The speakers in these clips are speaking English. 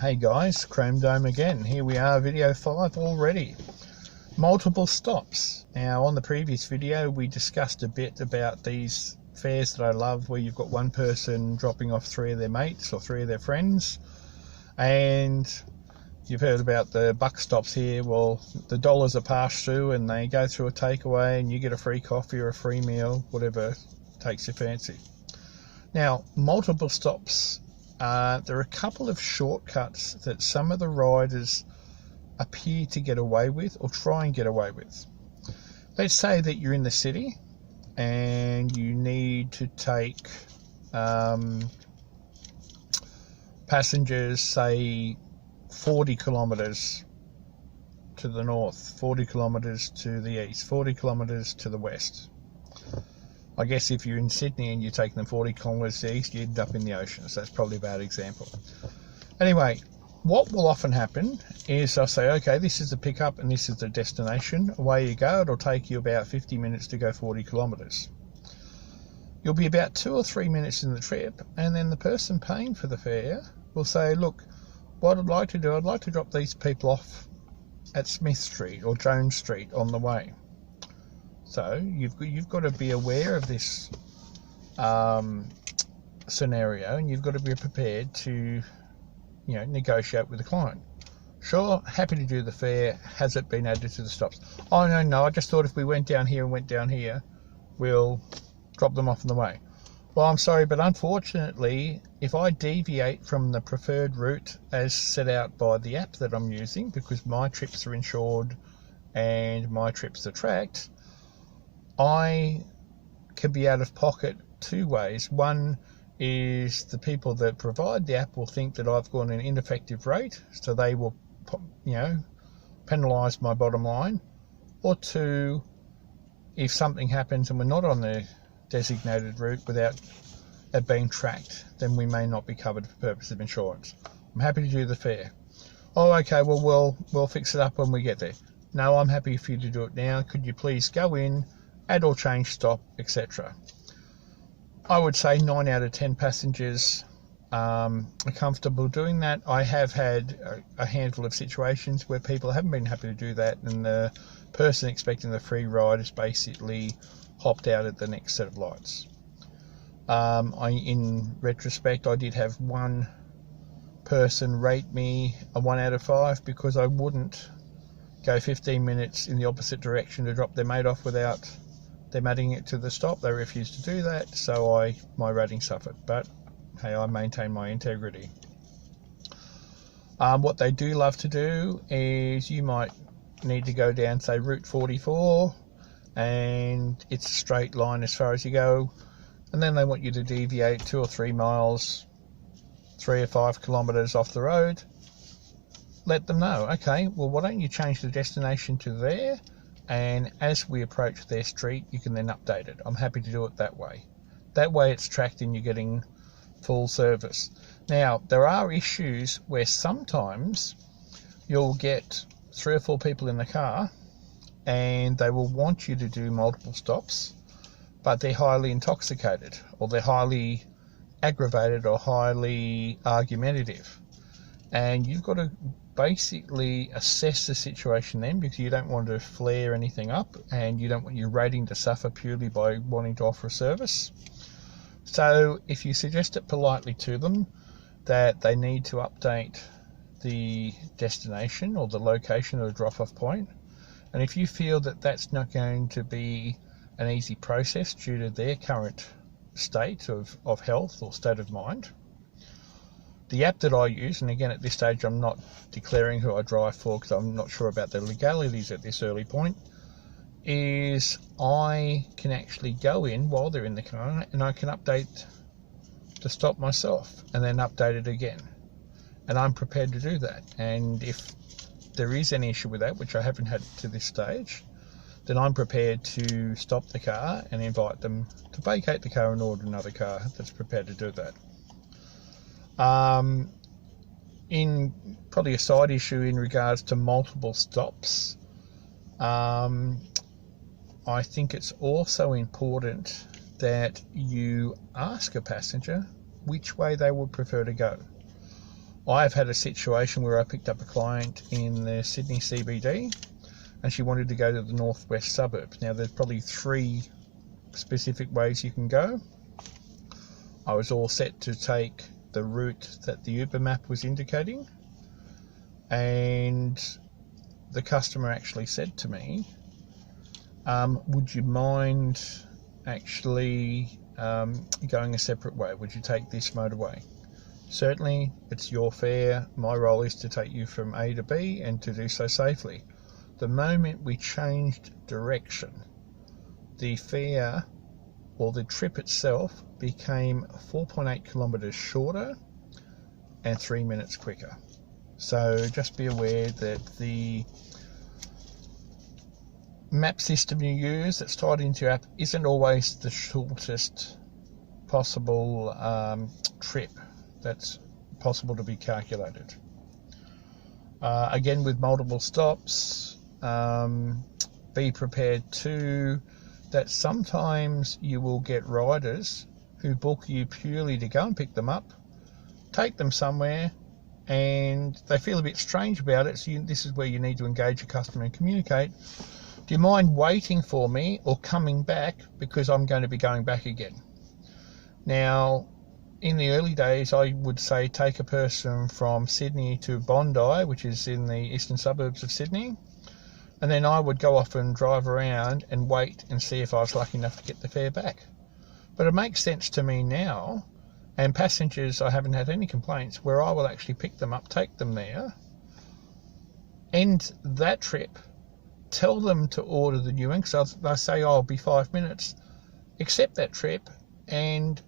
Hey guys, Chrome Dome again. Here we are, video 5 already. Multiple stops. Now on the previous video we discussed a bit about these fares that I love, where you've got one person dropping off 3 of their mates or 3 of their friends, and you've heard about the buck stops here. Well, the dollars are passed through and they go through a takeaway and you get a free coffee or a free meal, whatever takes your fancy. Now, multiple stops. There are a couple of shortcuts that some of the riders appear to get away with or try and get away with. Let's say that you're in the city and you need to take passengers, say 40 kilometers to the north, 40 kilometers to the east, 40 kilometers to the west. I guess if you're in Sydney and you're taking them 40 kilometres to the east, you end up in the ocean, so that's probably a bad example. Anyway, what will often happen is I'll say, okay, this is the pickup and this is the destination. Away you go. It'll take you about 50 minutes to go 40 kilometres. You'll be about 2 or 3 minutes in the trip, and then the person paying for the fare will say, look, what I'd like to do, I'd like to drop these people off at Smith Street or Jones Street on the way. So you've got to be aware of this scenario, and you've got to be prepared to, negotiate with the client. Sure, happy to do the fare. Has it been added to the stops? Oh no, I just thought if we went down here and went down here, we'll drop them off on the way. Well, I'm sorry, but unfortunately, if I deviate from the preferred route as set out by the app that I'm using, because my trips are insured and my trips are tracked, I can be out of pocket 2 ways. One is the people that provide the app will think that I've got an ineffective rate, so they will, penalise my bottom line. Or 2, if something happens and we're not on the designated route without it being tracked, then we may not be covered for purpose of insurance. I'm happy to do the fare. Oh, okay, well, we'll fix it up when we get there. No, I'm happy for you to do it now. Could you please go in, add or change stop, etc. I would say 9 out of 10 passengers are comfortable doing that. I have had a handful of situations where people haven't been happy to do that, and the person expecting the free ride has basically hopped out at the next set of lights. In retrospect, I did have one person rate me a 1 out of 5 because I wouldn't go 15 minutes in the opposite direction to drop their mate off without them adding it to the stop. They refused to do that, so my rating suffered. But hey, I maintain my integrity. What they do love to do is you might need to go down, say, Route 44, and it's a straight line as far as you go, and then they want you to deviate 2 or 3 miles, 3 or 5 kilometres off the road. Let them know, okay, well, why don't you change the destination to there, and as we approach their street, you can then update it. I'm happy to do it that way. That way it's tracked and you're getting full service. Now, there are issues where sometimes you'll get 3 or 4 people in the car and they will want you to do multiple stops, but they're highly intoxicated, or they're highly aggravated or highly argumentative. And you've got to basically assess the situation then, because you don't want to flare anything up and you don't want your rating to suffer purely by wanting to offer a service. So if you suggest it politely to them that they need to update the destination or the location of the drop-off point, and if you feel that that's not going to be an easy process due to their current state of health or state of mind, the app that I use, and again at this stage I'm not declaring who I drive for because I'm not sure about the legalities at this early point, is I can actually go in while they're in the car and I can update the stop myself and then update it again. And I'm prepared to do that. And if there is any issue with that, which I haven't had to this stage, then I'm prepared to stop the car and invite them to vacate the car and order another car that's prepared to do that. In probably a side issue in regards to multiple stops, I think it's also important that you ask a passenger which way they would prefer to go. I've had a situation where I picked up a client in the Sydney CBD and she wanted to go to the northwest suburbs. Now there's probably 3 specific ways you can go. I was all set to take the route that the Uber map was indicating, and the customer actually said to me, would you mind actually going a separate way? Would you take this motorway? Certainly, it's your fare. My role is to take you from A to B and to do so safely. The moment we changed direction, the fare or the trip itself became 4.8 kilometres shorter and 3 minutes quicker. So just be aware that the map system you use that's tied into your app isn't always the shortest possible trip that's possible to be calculated. Again, with multiple stops, be prepared too that sometimes you will get riders who book you purely to go and pick them up, take them somewhere, and they feel a bit strange about it. So this is where you need to engage a customer and communicate. Do you mind waiting for me or coming back, because I'm going to be going back again? Now, in the early days, I would say take a person from Sydney to Bondi, which is in the eastern suburbs of Sydney, and then I would go off and drive around and wait and see if I was lucky enough to get the fare back. But it makes sense to me now, and passengers, I haven't had any complaints, where I will actually pick them up, take them there, end that trip, tell them to order the new one, because they'll say, oh, I'll be 5 minutes, accept that trip, and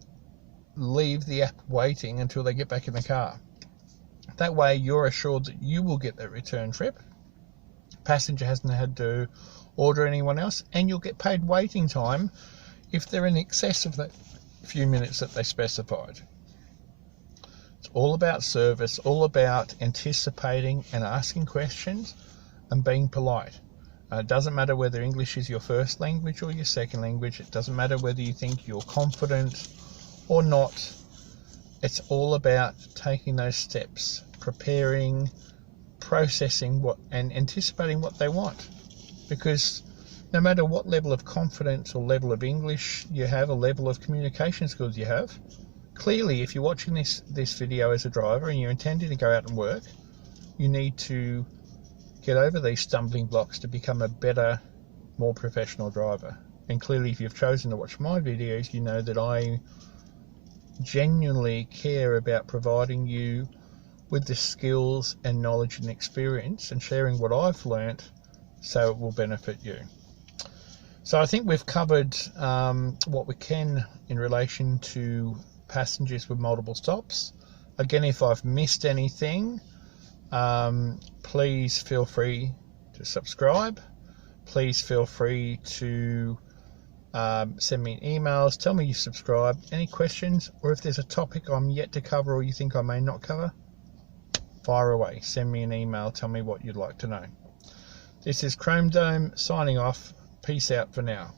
leave the app waiting until they get back in the car. That way you're assured that you will get that return trip. Passenger hasn't had to order anyone else, and you'll get paid waiting time if they're in excess of that few minutes that they specified. It's all about service, all about anticipating and asking questions and being polite. It doesn't matter whether English is your first language or your second language. It doesn't matter whether you think you're confident or not. It's all about taking those steps, preparing, processing what and anticipating what they want, because no matter what level of confidence or level of English you have, or level of communication skills you have, clearly if you're watching this video as a driver and you're intending to go out and work, you need to get over these stumbling blocks to become a better, more professional driver. And clearly if you've chosen to watch my videos, you know that I genuinely care about providing you with the skills and knowledge and experience and sharing what I've learnt so it will benefit you. So I think we've covered what we can in relation to passengers with multiple stops. Again, if I've missed anything, please feel free to subscribe. Please feel free to send me emails, tell me you subscribed, any questions, or if there's a topic I'm yet to cover or you think I may not cover, fire away, send me an email, tell me what you'd like to know. This is Chrome Dome signing off. Peace out for now.